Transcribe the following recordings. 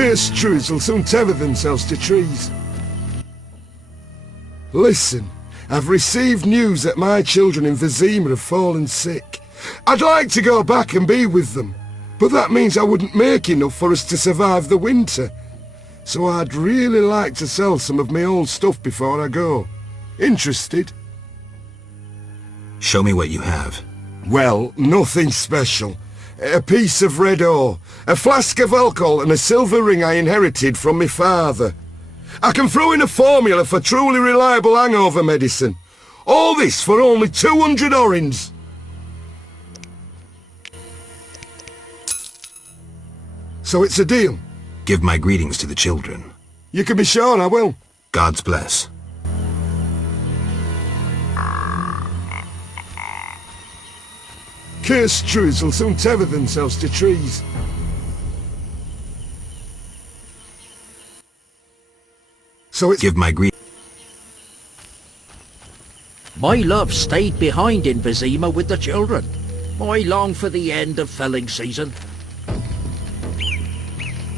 Cursed Triss will soon tether themselves to trees. Listen, I've received news that my children in Vizima have fallen sick. I'd like to go back and be with them, but that means I wouldn't make enough for us to survive the winter. So I'd really like to sell some of my old stuff before I go. Interested? Show me what you have. Well, nothing special. A piece of red ore, a flask of alcohol and a silver ring I inherited from my father. I can throw in a formula for truly reliable hangover medicine. All this for only 200 orins. So it's a deal? Give my greetings to the children. You can be sure I will. God's bless. Cursed Triss will soon tether themselves to trees. So it's... Give my greetings. My love stayed behind in Vizima with the children. I long for the end of felling season.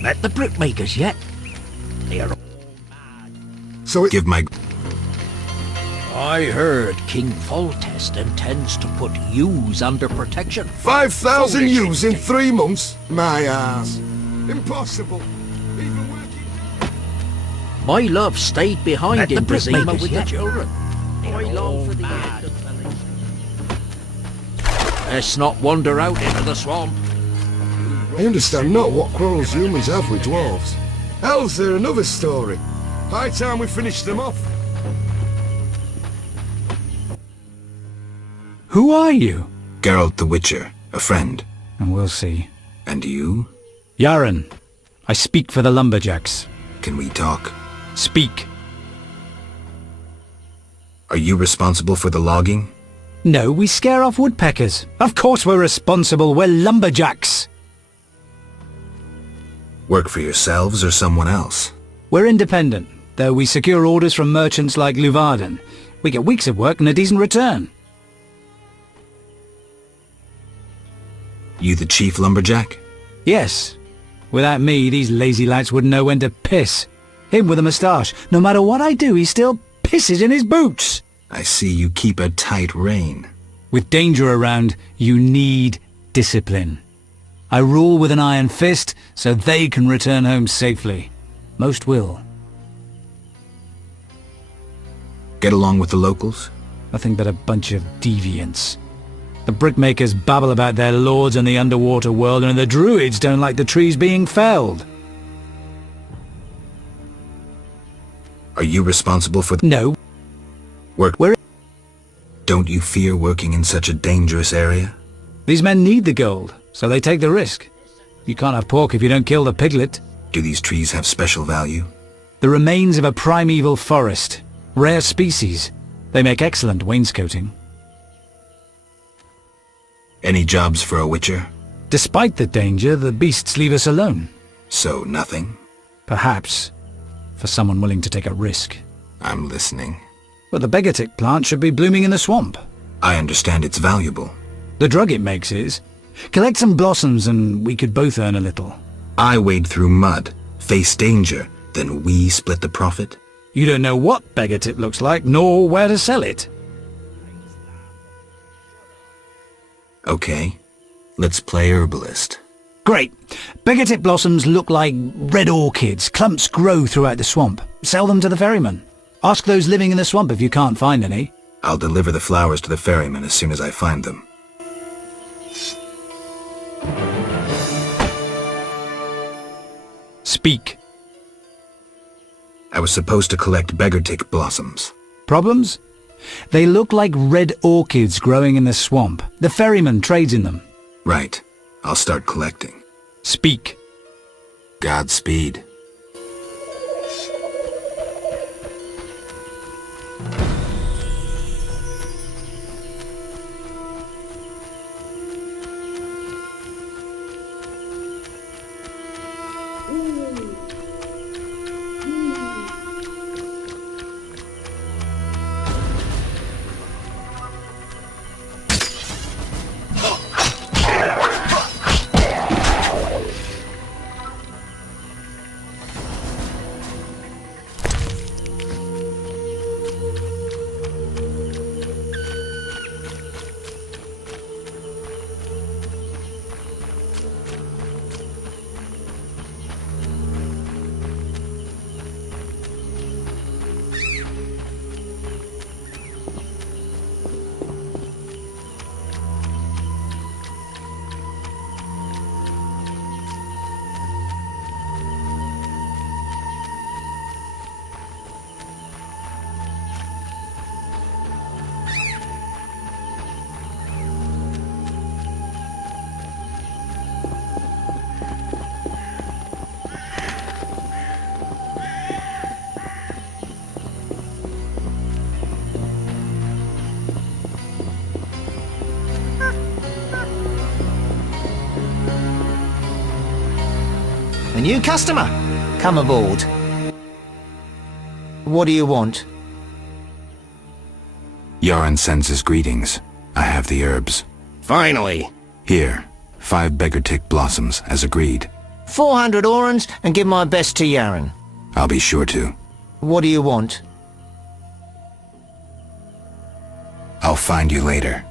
Met the brickmakers yet? They are all mad. So it... Give my... I heard King Foltest intends to put yous under protection. 5,000 ewes in 3 months? My ass. Impossible. Even working... My love stayed behind Met in the Vizima brickmakers with yet? the children. I long for the end of felling season. Let's not wander out into the swamp. I understand not what quarrels humans have with dwarves. Hell's there another story. High time we finish them off. Who are you? Geralt the Witcher, a friend. And we'll see. And you? Yaren, I speak for the lumberjacks. Can we talk? Speak. Are you responsible for the logging? No, we scare off woodpeckers. Of course we're responsible. We're lumberjacks. Work for yourselves or someone else? We're independent, though we secure orders from merchants like Luvarden. We get weeks of work and a decent return. You the chief lumberjack? Yes. Without me, these lazy lads wouldn't know when to piss. Him with a moustache. No matter what I do, he still pisses in his boots. I see you keep a tight rein. With danger around, you need discipline. I rule with an iron fist, so they can return home safely. Most will. Get along with the locals? Nothing but a bunch of deviants. The brickmakers babble about their lords and the underwater world, and the druids don't like the trees being felled. Are you responsible for... No. Work... We're... Don't you fear working in such a dangerous area? These men need the gold, so they take the risk. You can't have pork if you don't kill the piglet. Do these trees have special value? The remains of a primeval forest. Rare species. They make excellent wainscoting. Any jobs for a witcher? Despite the danger, the beasts leave us alone. So nothing? Perhaps. For someone willing to take a risk. I'm listening. But the Begatic plant should be blooming in the swamp. I understand it's valuable. The drug it makes is. Collect some blossoms and we could both earn a little. I wade through mud, face danger, then we split the profit? You don't know what Begatip looks like, nor where to sell it. Okay, let's play herbalist. Great. Begatip blossoms look like red orchids. Clumps grow throughout the swamp. Sell them to the ferryman. Ask those living in the swamp if you can't find any. I'll deliver the flowers to the ferryman as soon as I find them. Speak. I was supposed to collect Begartic blossoms. Problems? They look like red orchids growing in the swamp. The ferryman trades in them. Right. I'll start collecting. Speak. Godspeed. A new customer? Come aboard. What do you want? Yaran sends his greetings. I have the herbs. Finally. Here, 5 beggar-tick blossoms, as agreed. 400 orans and give my best to Yaran. I'll be sure to. What do you want? I'll find you later.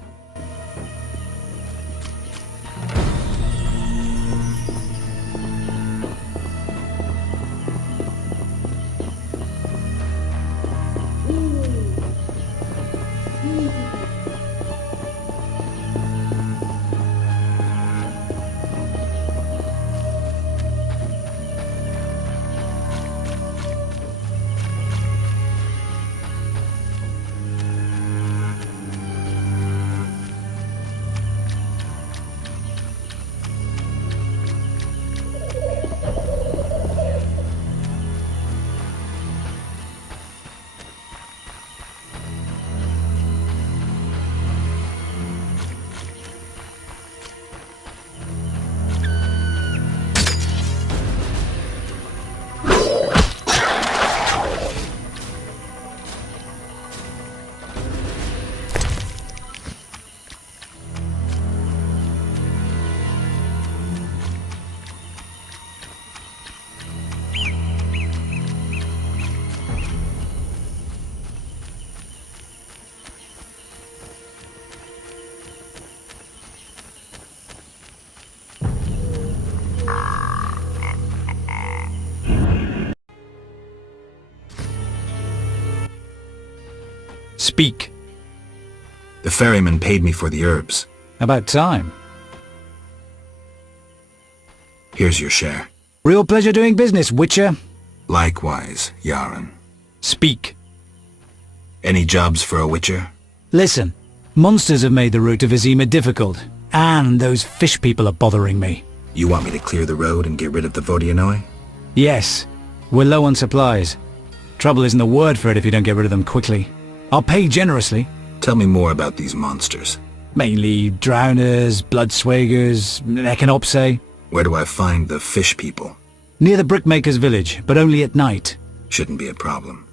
Speak. The ferryman paid me for the herbs. About time. Here's your share. Real pleasure doing business, Witcher. Likewise, Yaran. Speak. Any jobs for a witcher? Listen, monsters have made the route to Vizima difficult, and those fish people are bothering me. You want me to clear the road and get rid of the Vodianoi? Yes, we're low on supplies. Trouble isn't the word for it if you don't get rid of them quickly. I'll pay generously. Tell me more about these monsters. Mainly drowners, bloodswagers, echinopse. Where do I find the fish people? Near the brickmaker's village, but only at night. Shouldn't be a problem.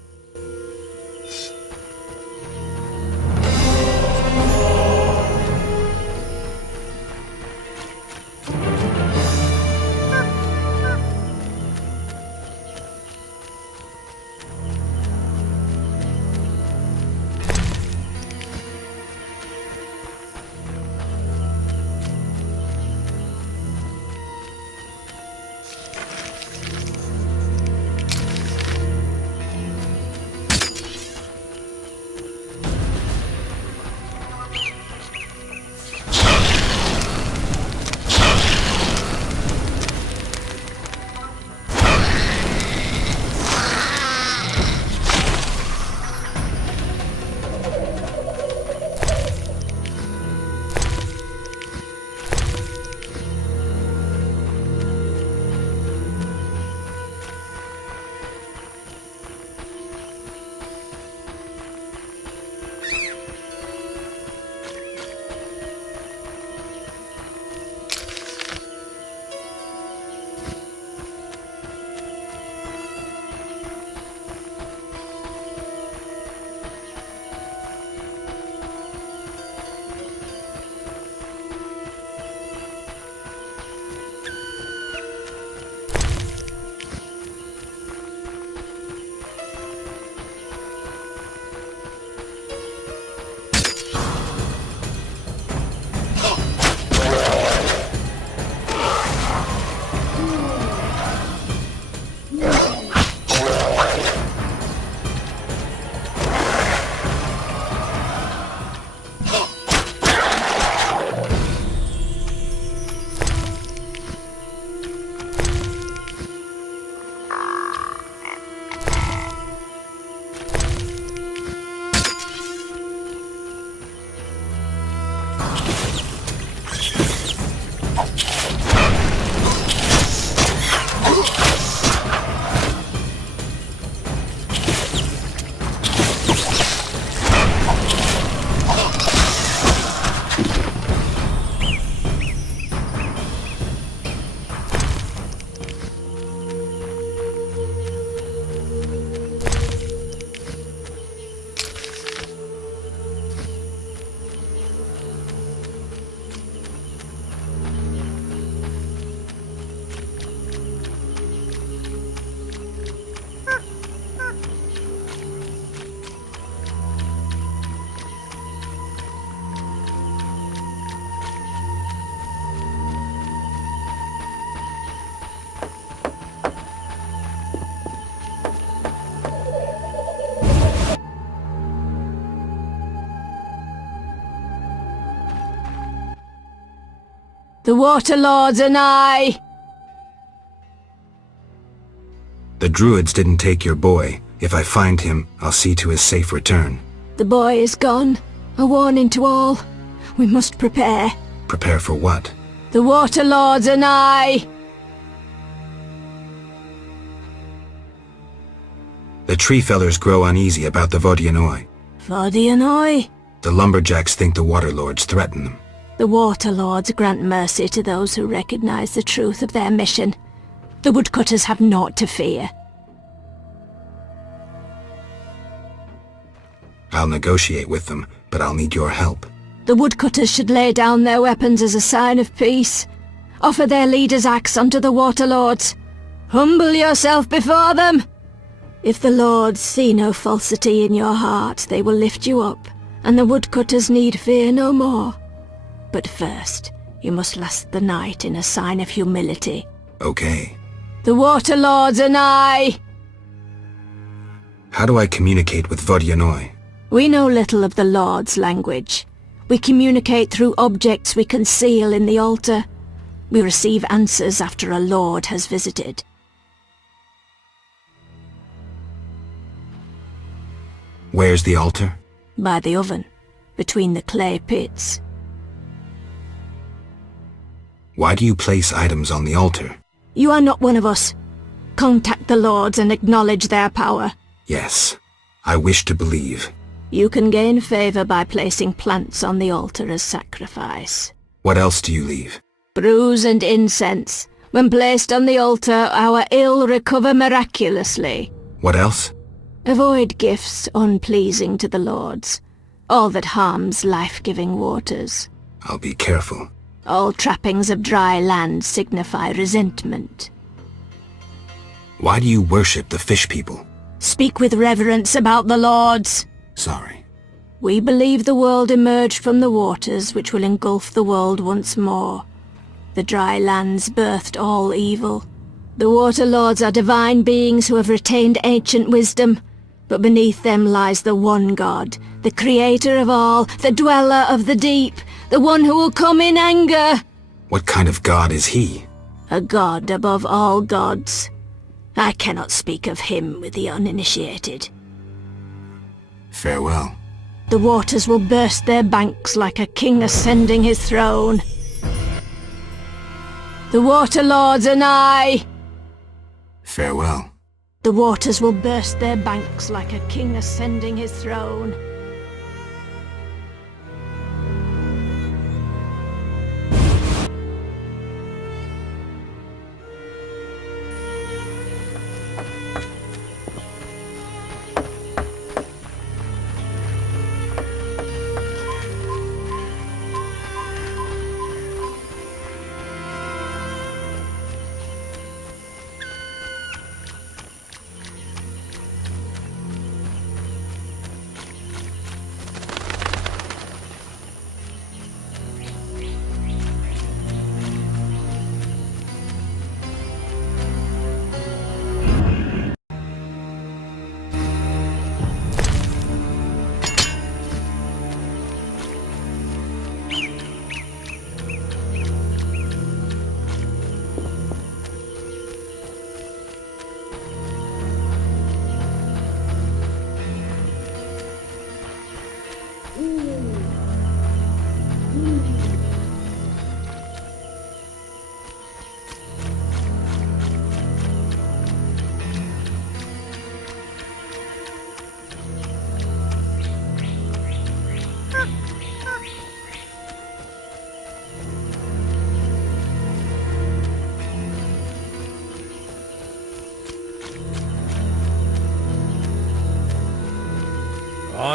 The Water Lords and I. The druids didn't take your boy. If I find him, I'll see to his safe return. The boy is gone. A warning to all. We must prepare. Prepare for what? The Water Lords and I. The tree fellers grow uneasy about the Vodianoi. Vodianoi. The lumberjacks think the water lords threaten them. The Water Lords grant mercy to those who recognize the truth of their mission. The woodcutters have naught to fear. I'll negotiate with them, but I'll need your help. The woodcutters should lay down their weapons as a sign of peace. Offer their leader's axe unto the Water Lords. Humble yourself before them. If the Lords see no falsity in your heart, they will lift you up, and the woodcutters need fear no more. But first, you must last the night in a sign of humility. Okay. The Water Lords and I. How do I communicate with Vodianoi? We know little of the Lord's language. We communicate through objects we conceal in the altar. We receive answers after a Lord has visited. Where's the altar? By the oven, between the clay pits. Why do you place items on the altar? You are not one of us. Contact the Lords and acknowledge their power. Yes, I wish to believe. You can gain favor by placing plants on the altar as sacrifice. What else do you leave? Brews and incense. When placed on the altar, our ill recover miraculously. What else? Avoid gifts unpleasing to the Lords. All that harms life-giving waters. I'll be careful. All trappings of dry land signify resentment. Why do you worship the fish people? Speak with reverence about the Lords. Sorry. We believe the world emerged from the waters which will engulf the world once more. The dry lands birthed all evil. The Water Lords are divine beings who have retained ancient wisdom, but beneath them lies the one God, the creator of all, the dweller of the deep, the one who will come in anger. What kind of god is he? A god above all gods. I cannot speak of him with the uninitiated. Farewell. The waters will burst their banks like a king ascending his throne. The Water Lords and I. Farewell. The waters will burst their banks like a king ascending his throne.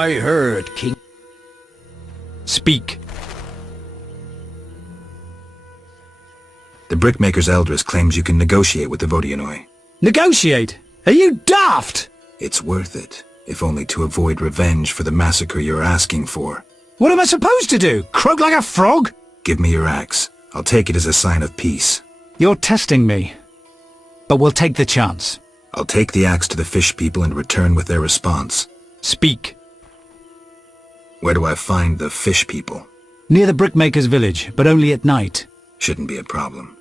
I heard King... Speak. The Brickmaker's Eldris claims you can negotiate with the Vodianoi. Negotiate? Are you daft? It's worth it, if only to avoid revenge for the massacre you're asking for. What am I supposed to do? Croak like a frog? Give me your axe. I'll take it as a sign of peace. You're testing me. But we'll take the chance. I'll take the axe to the fish people and return with their response. Speak. Where do I find the fish people? Near the Brickmaker's village, but only at night. shouldn't be a problem.